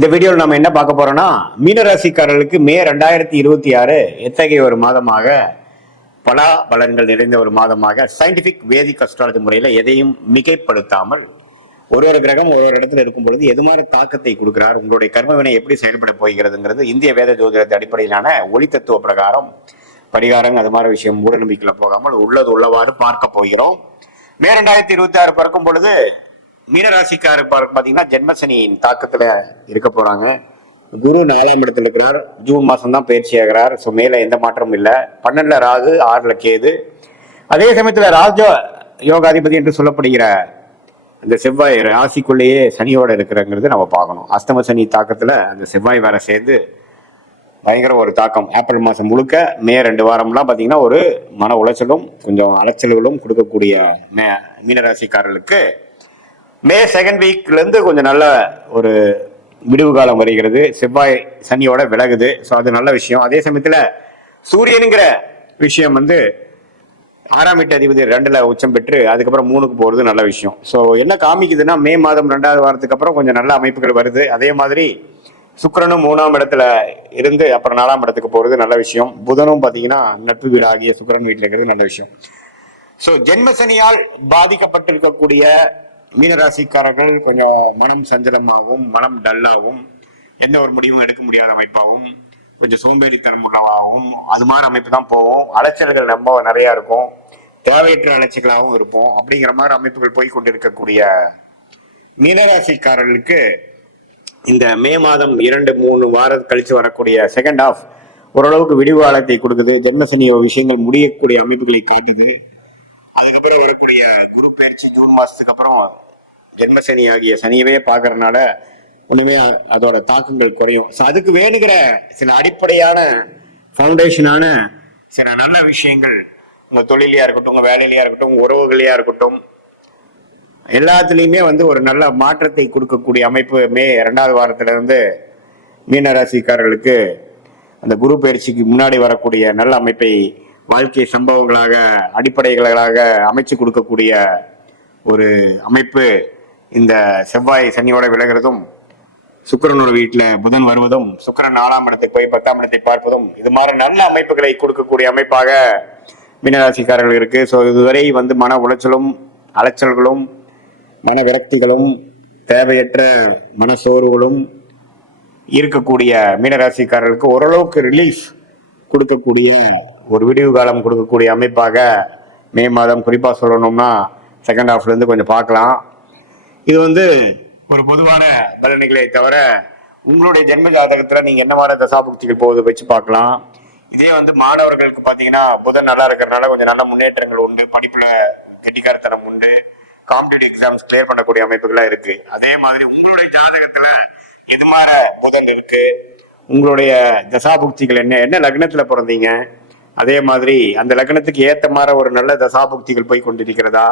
இந்த வீடியோவில் நம்ம என்ன பார்க்க போறோம்னா, மீனராசிக்காரர்களுக்கு மே 2026 எத்தகைய ஒரு மாதமாக, பலா பலன்கள் நிறைந்த ஒரு மாதமாக, சயின்டிபிக் வேதிக் அஸ்ட்ராலஜி முறையில் எதையும் மிகைப்படுத்தாமல் ஒரு ஒரு கிரகம் ஒரு ஒரு இடத்துல இருக்கும் பொழுது எது மாதிரி தாக்கத்தை கொடுக்கிறார், உங்களுடைய கர்மவினை எப்படி செயல்பட போகிறதுங்கிறது இந்திய வேத ஜோதிடத்தை அடிப்படையிலான ஒளி தத்துவ பிரகாரம் பரிகாரம் அது மாதிரி விஷயம் மூட நம்பிக்கையில போகாமல் உள்ளது உள்ளவாறு பார்க்க போகிறோம். மே 2026 பிறக்கும் பொழுது மீனராசிக்காரர் பாத்தீங்கன்னா ஜென்மசனியின் தாக்கத்துல இருக்க போறாங்க. குரு 4ஆம் இடத்துல இருக்கிறார். ஜூன் மாசம் தான் பயிற்சி ஆகிறார். ஸோ மேல எந்த மாற்றமும் இல்லை. 12ல ராகு, 6ல கேது. அதே சமயத்துல ராஜ யோகாதிபதி என்று சொல்லப்படுகிற அந்த செவ்வாய் ராசிக்குள்ளேயே சனியோட இருக்கிறங்கிறது நம்ம பார்க்கணும். அஸ்தம சனி தாக்கத்துல அந்த செவ்வாய் வேற சேர்ந்து பயங்கர ஒரு தாக்கம். ஏப்ரல் மாசம் முழுக்க மே 2 வாரம்லாம் பாத்தீங்கன்னா ஒரு மன உளைச்சலும் கொஞ்சம் அலைச்சல்களும் கொடுக்கக்கூடிய மீனராசிக்காரர்களுக்கு மே 2nd வீக்ல இருந்து கொஞ்சம் நல்ல ஒரு விடுவு காலம் வருகிறது. செவ்வாய் சனியோட விலகுது. ஸோ அது நல்ல விஷயம். அதே சமயத்துல சூரியனுங்கிற விஷயம் 6ஆம் வீட்டு அதிபதி 2ல உச்சம் பெற்று அதுக்கப்புறம் 3க்கு போறது நல்ல விஷயம். ஸோ என்ன காமிக்குதுன்னா, மே மாதம் 2வது வாரத்துக்கு அப்புறம் கொஞ்சம் நல்ல அமைப்புகள் வருது. அதே மாதிரி சுக்கிரனும் 3ஆம் இடத்துல இருந்து அப்புறம் 4ஆம் இடத்துக்கு போறது நல்ல விஷயம். புதனும் பாத்தீங்கன்னா நட்பு வீடு ஆகிய சுக்கிரன் வீட்டில் இருக்கிறது நல்ல விஷயம். ஸோ ஜென்மசனியால் பாதிக்கப்பட்டிருக்கக்கூடிய மீனராசிக்காரர்கள் கொஞ்சம் மனம் சஞ்சலமாகவும், மனம் டல்லாகவும், எந்த ஒரு முடிவும் எடுக்க முடியாத அமைப்பாகவும், கொஞ்சம் சோம்பேறித்தனம் உள்ளவாகவும் அது மாதிரி அமைப்பு தான் போவோம். அலைச்சல்கள் ரொம்ப நிறைய இருக்கும். தேவையற்ற அலைச்சல்களாகவும் இருப்போம். அப்படிங்கிற மாதிரி அமைப்புகள் போய் கொண்டிருக்கக்கூடிய மீனராசிக்காரர்களுக்கு இந்த மே மாதம் 2-3 வாரம் கழிச்சு வரக்கூடிய செகண்ட் ஹாஃப் ஓரளவுக்கு விடிவு காலத்தை கொடுக்குது. ஜென்மசனியோ விஷயங்கள் முடியக்கூடிய அமைப்புகளை காட்டுது. அதுக்கப்புறம் வரக்கூடிய குரு பயிற்சி ஜூன் மாசத்துக்கு அப்புறம் ஜென்மசனி ஆகிய சனியவே பாக்குறதுனால ஒண்ணுமே அதோட தாக்கங்கள் குறையும். அதுக்கு வேணுங்கிற சில அடிப்படையான ஃபவுண்டேஷனான சில நல்ல விஷயங்கள் உங்க தொழிலையா இருக்கட்டும், உங்க வேலையிலயா இருக்கட்டும், உங்க உறவுகளையா இருக்கட்டும், எல்லாத்துலயுமே ஒரு நல்ல மாற்றத்தை கொடுக்கக்கூடிய அமைப்பு மே 2வது வாரத்துல இருந்து மீனராசிக்காரர்களுக்கு அந்த குரு பயிற்சிக்கு முன்னாடி வரக்கூடிய நல்ல அமைப்பை வாழ்க்கை சம்பவங்களாக, அடிப்படைகளாக அமைச்சு கொடுக்கக்கூடிய ஒரு அமைப்பு இந்த செவ்வாய் சனியோட விலகிறதும், சுக்கிரனோட வீட்டுல புதன் வருவதும், சுக்கிரன் 4ஆம் இடத்துக்கு போய் 10ஆம் இடத்தை பார்ப்பதும், இது மாதிரி நல்ல அமைப்புகளை கொடுக்கக்கூடிய அமைப்பாக மீனராசிக்காரர்கள் இருக்கு. ஸோ இதுவரை மன உளைச்சலும், அலைச்சல்களும், மன விரக்திகளும், தேவையற்ற மனசோர்வுகளும் இருக்கக்கூடிய மீனராசிக்காரர்களுக்கு ஓரளவுக்கு ரிலீஃப் கொடுக்கக்கூடிய ஒரு விடிவு காலம் கொடுக்கக்கூடிய அமைப்பாக மே மாதம் குறிப்பா சொல்லணும்னா செகண்ட் ஹாஃப்ல இருந்து கொஞ்சம் பார்க்கலாம். இது ஒரு பொதுவான பலன்களை தவிர உங்களுடைய ஜென்ம ஜாதகத்துல நீங்க என்ன மாதிரி தசாபுக்திகள் போகுது வச்சு பார்க்கலாம். இதே மாணவர்களுக்கு பாத்தீங்கன்னா புதன் நல்லா இருக்கிறதுனால கொஞ்சம் நல்ல முன்னேற்றங்கள் உண்டு, படிப்புல கெட்டிக்காரத்தனம் உண்டு, காம்படிட்டிவ் எக்ஸாம்ஸ் கிளியர் பண்ணக்கூடிய அமைப்புகளா இருக்கு. அதே மாதிரி உங்களுடைய ஜாதகத்துல இது மாதிரி புதன் இருக்கு, உங்களுடைய தசாபுக்திகள் என்ன லக்னத்துல பிறந்தீங்க, அதே மாதிரி அந்த லக்னத்துக்கு ஏத்த மாதிரி ஒரு நல்ல தசாபுக்திகள் போய் கொண்டிருக்கிறதா,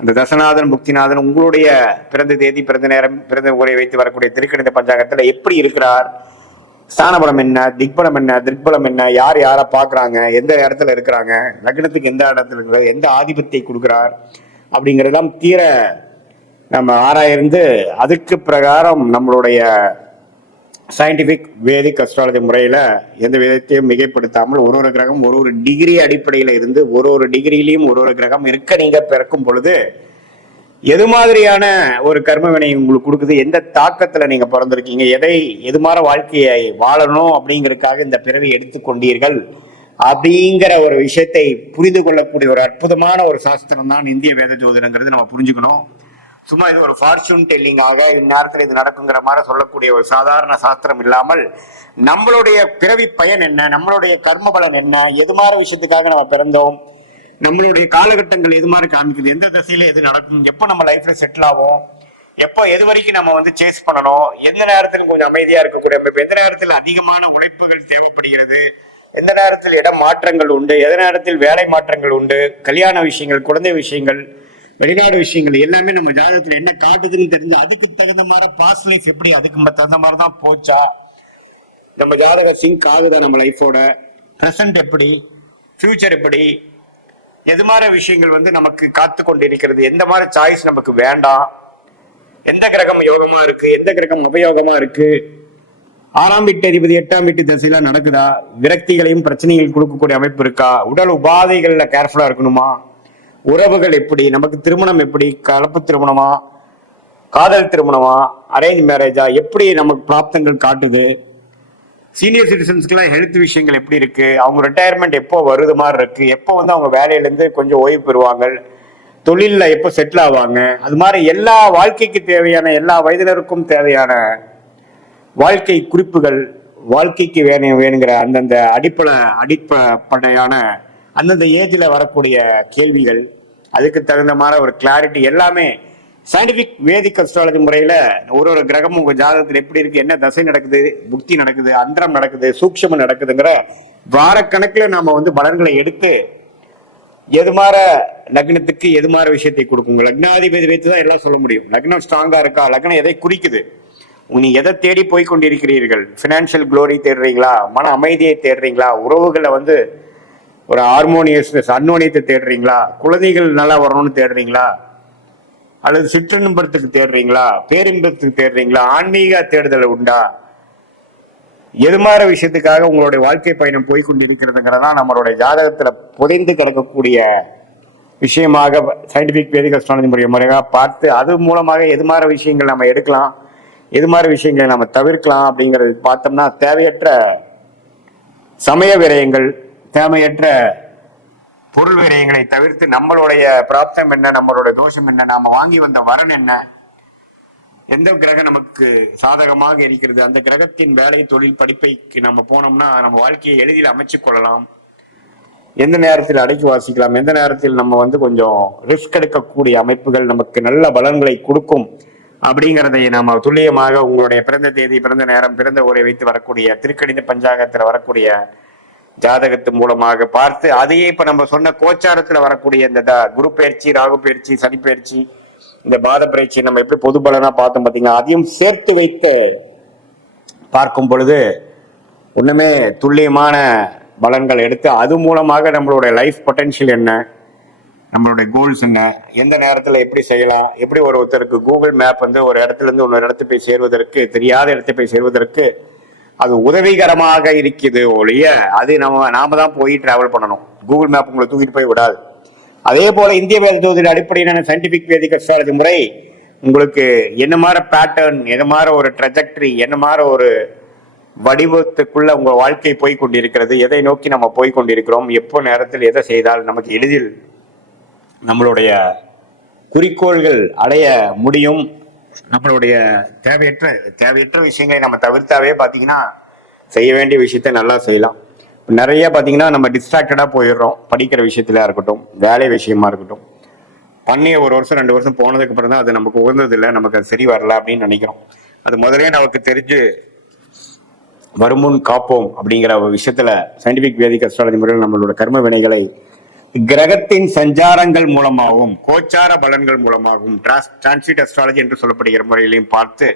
அந்த தசநாதன் புக்திநாதன் உங்களுடைய பிறந்த தேதி, பிறந்த நேரம், பிறந்த ஊரை வைத்து வரக்கூடிய திருக்கணித பஞ்சாங்கத்துல எப்படி இருக்கிறார், ஸ்தானபலம் என்ன, திக்பலம் என்ன, திருப்பலம் என்ன, யார் யாரை பாக்குறாங்க, எந்த இடத்துல இருக்கிறாங்க, லக்னத்துக்கு எந்த இடத்துல இருக்கிற, எந்த ஆதிபத்தியை கொடுக்கிறார் அப்படிங்கறதெல்லாம் தீர நம்ம ஆராய்ந்து அதுக்கு பிரகாரம் நம்மளுடைய சயின்டிபிக் வேதிக் அஸ்ட்ராலஜி முறையில எந்த விதத்தையும் மிகைப்படுத்தாமல் ஒரு கிரகம் ஒரு டிகிரி அடிப்படையில இருந்து ஒரு டிகிரியிலையும் ஒரு கிரகம் இருக்க நீங்க பிறக்கும் பொழுது எது மாதிரியான ஒரு கர்ம வினை உங்களுக்கு கொடுக்குது, எந்த தாக்கத்துல நீங்க பிறந்திருக்கீங்க, எது மாதிரி வாழ்க்கையை வாழணும் அப்படிங்கறதுக்காக இந்த பிறவி எடுத்துக்கொண்டீர்கள் அப்படிங்கிற ஒரு விஷயத்தை புரிந்து கொள்ளக்கூடிய ஒரு அற்புதமான ஒரு சாஸ்திரம் தான் இந்திய வேத ஜோதிடங்கிறது நம்ம புரிஞ்சுக்கணும். சும்மா இது ஒரு ஃபார்ச்சூன் டெல்லிங்காக இந்நேரத்தில் இது நடக்குங்கிற மாதிரி சொல்லக்கூடிய ஒரு சாதாரண சாஸ்திரம் இல்லாமல் நம்மளுடைய பிறவி பயன் என்ன, நம்மளுடைய கர்ம பலன் என்ன, எது மாதிரி விஷயத்துக்காக நம்ம பிறந்தோம், நம்மளுடைய காலகட்டங்கள் எது மாதிரி காமிக்குது, எந்த திசையில எது நடக்கும், எப்போ நம்ம லைஃப்ல செட்டில் ஆகும், எப்போ எது வரைக்கும் நம்ம சேஸ் பண்ணணும், எந்த நேரத்தில் கொஞ்சம் அமைதியா இருக்கக்கூடிய அமைப்பு, எந்த நேரத்தில் அதிகமான உழைப்புகள் தேவைப்படுகிறது, எந்த நேரத்தில் இடம் மாற்றங்கள் உண்டு, எந்த நேரத்தில் வேலை மாற்றங்கள் உண்டு, கல்யாண விஷயங்கள், குழந்தை விஷயங்கள், வெளிநாடு விஷயங்கள் எல்லாமே நம்ம ஜாதகத்துல என்ன காட்டுதுன்னு தெரிஞ்சு அதுக்கு தகுந்த மாதிரி பாஸ்ட் லைஃப் எப்படி அதுக்கு தகுந்த மாதிரி தான் போச்சா, நம்ம ஜாதகம் சிங்க் ஆகுதா நம்ம லைஃபோட, பிரசன்ட் எப்படி, ஃபியூச்சர் எப்படி, எது மாதிரி விஷயங்கள் நமக்கு காத்து கொண்டு இருக்கிறது, எந்த மாதிரி சாய்ஸ் நமக்கு வேண்டாம், எந்த கிரகம் யோகமா இருக்கு, எந்த கிரகம் அபயோகமா இருக்கு, 6ஆம் வீட்டு அதிபதி 8ஆம் வீட்டு திசையெல்லாம் நடக்குதா? விரக்திகளையும் பிரச்சனைகள் கொடுக்கக்கூடிய அமைப்பு இருக்கா? உடல் உபாதைகள்ல கேர்ஃபுல்லா இருக்கணுமா? உறவுகள் எப்படி? நமக்கு திருமணம் எப்படி? கலப்பு திருமணமா, காதல் திருமணமா, அரேஞ்ச் மேரேஜா, எப்படி நமக்கு பிராப்தங்கள் காட்டுது? சீனியர் சிட்டிசன்ஸ்க்குலாம் ஹெல்த் விஷயங்கள் எப்படி இருக்கு? அவங்க ரிட்டையர்மெண்ட் எப்போ வருது மாதிரி இருக்கு? எப்போ வந்து அவங்க வேலையிலேருந்து கொஞ்சம் ஓய்வு பெறுவாங்க? தொழிலில் எப்போ செட்டில் ஆவாங்க? அது மாதிரி எல்லா வாழ்க்கைக்கு தேவையான, எல்லா வயதினருக்கும் தேவையான வாழ்க்கை குறிப்புகள், வாழ்க்கைக்கு வேணுங்கிற அந்தந்த அடிப்படையான அந்தந்த ஏஜில் வரக்கூடிய கேள்விகள், அதுக்கு தகுந்த மாதிரி ஒரு கிளாரிட்டி எல்லாமே சயின்டிபிக் வேதிக் அஸ்ட்ராலஜி முறையில ஒரு கிரகமும் உங்க ஜாதகத்தில் எப்படி இருக்கு, என்ன தசை நடக்குது, புக்தி நடக்குது, அந்தரம் நடக்குது, சூக்ஷமம் நடக்குதுங்கிற வாரக்கணக்கில் நாம வந்து பலன்களை எடுத்து எது மாற லக்னத்துக்கு எது மாற விஷயத்தை கொடுக்குங்க. லக்னாதிபதி வைத்து தான் எல்லாம் சொல்ல முடியும். லக்னம் ஸ்ட்ராங்கா இருக்கா, லக்னம் எதை குறிக்குது, நீ எதை தேடி போய் கொண்டிருக்கிறீர்கள்? பினான்சியல் குளோரி தேடுறீங்களா? மன அமைதியை தேடுறீங்களா? உறவுகளை வந்து ஒரு ஹார்மோனியஸ் அன்னோனியத்தை தேடுறீங்களா? குழந்தைகள் நல்லா வரணும்னு தேடுறீங்களா? அல்லது சிற்றின்பத்துக்கு தேடுறீங்களா? பேரின்பத்துக்கு தேடுறீங்களா? ஆன்மீக தேடுதல் உண்டா? எது மாதிரி விஷயத்துக்காக உங்களுடைய வாழ்க்கை பயணம் போய்கொண்டிருக்கிறதுங்கிறதா நம்மளுடைய ஜாதகத்துல புதைந்து கிடக்கக்கூடிய விஷயமாக சயின்டிபிக் வேதிக் அஸ்ட்ராலஜி முறையாக பார்த்து அது மூலமாக எது மாதிரி விஷயங்கள் நம்ம எடுக்கலாம், எது மாதிரி விஷயங்களை நம்ம தவிர்க்கலாம் அப்படிங்கிறது பார்த்தோம்னா தேவையற்ற சமய விரயங்கள், தேவையற்ற பொருள் விரயங்களை தவிர்த்து நம்மளுடைய பிராப்தம் என்ன, நம்மளுடைய தோஷம் என்ன, நாம வாங்கி வந்த வரன் என்ன, எந்த கிரகம் நமக்கு சாதகமாக இருக்கிறது, அந்த கிரகத்தின் வேலை தொழில் படிப்பைக்கு நம்ம போனோம்னா நம்ம வாழ்க்கையை எளிதில் அமைச்சு கொள்ளலாம். எந்த நேரத்தில் அடக்கி வாசிக்கலாம், எந்த நேரத்தில் நம்ம வந்து கொஞ்சம் ரிஸ்க் எடுக்கக்கூடிய அமைப்புகள் நமக்கு நல்ல பலன்களை கொடுக்கும் அப்படிங்கிறதை நம்ம துல்லியமாக உங்களுடைய பிறந்த தேதி, பிறந்த நேரம், பிறந்த ஊரை வைத்து வரக்கூடிய திருக்கணித பஞ்சாங்கத்தில் வரக்கூடிய ஜாதகத்து மூலமாக பார்த்து அதையே இப்ப நம்ம சொன்ன கோச்சாரத்துல வரக்கூடிய இந்த குரு பயிற்சி, ராகு பயிற்சி, சனி பயிற்சி, இந்த பாத பயிற்சி நம்ம எப்படி பொது பலனா பார்த்தோம் பார்த்தீங்கன்னா, அதையும் சேர்த்து வைத்து பார்க்கும் பொழுது ஒண்ணுமே துல்லியமான பலன்கள் எடுத்து அது மூலமாக நம்மளுடைய லைஃப் பொட்டன்ஷியல் என்ன, நம்மளுடைய கோல்ஸ் என்ன, எந்த நேரத்துல எப்படி செய்யலாம், எப்படி ஒருத்தருக்கு கூகுள் மேப் வந்து ஒரு இடத்துல இருந்து இன்னொரு இடத்துக்கு போய் சேர்வதற்கு, தெரியாத இடத்துக்கு போய் சேர்வதற்கு அது உதவிகரமாக இருக்குது ஒழிய அது நாம தான் போய் டிராவல் பண்ணணும். கூகுள் மேப் உங்களை தூக்கிட்டு போய் விடாது. அதே போல இந்திய வேத ஜோதிட அடிப்படையிலான சயின்டிபிக் வேதிக் அஸ்ட்ராலஜி முறை உங்களுக்கு என்ன மாதிரி பேட்டர்ன், என்ன மாதிரி ஒரு ட்ரெஜெக்டரி, என்ன மாதிரி ஒரு வடிவத்துக்குள்ள உங்க வாழ்க்கை போய் கொண்டிருக்கிறது, எதை நோக்கி நம்ம போய் கொண்டிருக்கிறோம், எப்போ நேரத்தில் எதை செய்தால் நமக்கு எளிதில் நம்மளுடைய குறிக்கோள்கள் அடைய முடியும், நம்மளுடைய தேவையற்ற விஷயங்களை நம்ம தவிர்த்தாவே பாத்தீங்கன்னா செய்ய வேண்டிய விஷயத்த நல்லா செய்யலாம். நிறைய பாத்தீங்கன்னா நம்ம டிஸ்ட்ராக்டடா போயிடுறோம். படிக்கிற விஷயத்துல இருக்கட்டும், வேலை விஷயமா இருக்கட்டும், பண்ணிய 1 வருஷம் 2 வருஷம் போனதுக்கு அப்புறம் தான் அது நமக்கு உகந்தது இல்லை, நமக்கு அது சரி வரல அப்படின்னு நினைக்கிறோம். அது முதலே நமக்கு தெரிஞ்சு வருமுன் காப்போம் அப்படிங்கிற ஒரு விஷயத்துல சயின்டிபிக் வேதிக் அஸ்ட்ராலஜி முறையில் நம்மளோட கர்ம வினைகளை கிரகத்தின் சஞ்சாரங்கள் மூலமாகவும் கோச்சார பலன்கள் மூலமாகவும் டிரான்சிட் அஸ்ட்ராலஜி என்று சொல்லப்படுகிற முறையிலையும் பார்த்து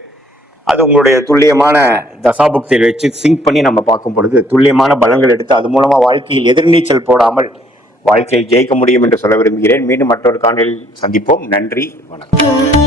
அது உங்களுடைய துல்லியமான தசாபுக்தியில் வச்சு சிங்க் பண்ணி நம்ம பார்க்கும் பொழுது துல்லியமான பலன்கள் எடுத்து அது மூலமா வாழ்க்கையில் எதிர்நீச்சல் போடாமல் வாழ்க்கையில் ஜெயிக்க முடியும் என்று சொல்ல விரும்புகிறேன். மீண்டும் மற்றொரு காணொளியில் சந்திப்போம். நன்றி, வணக்கம்.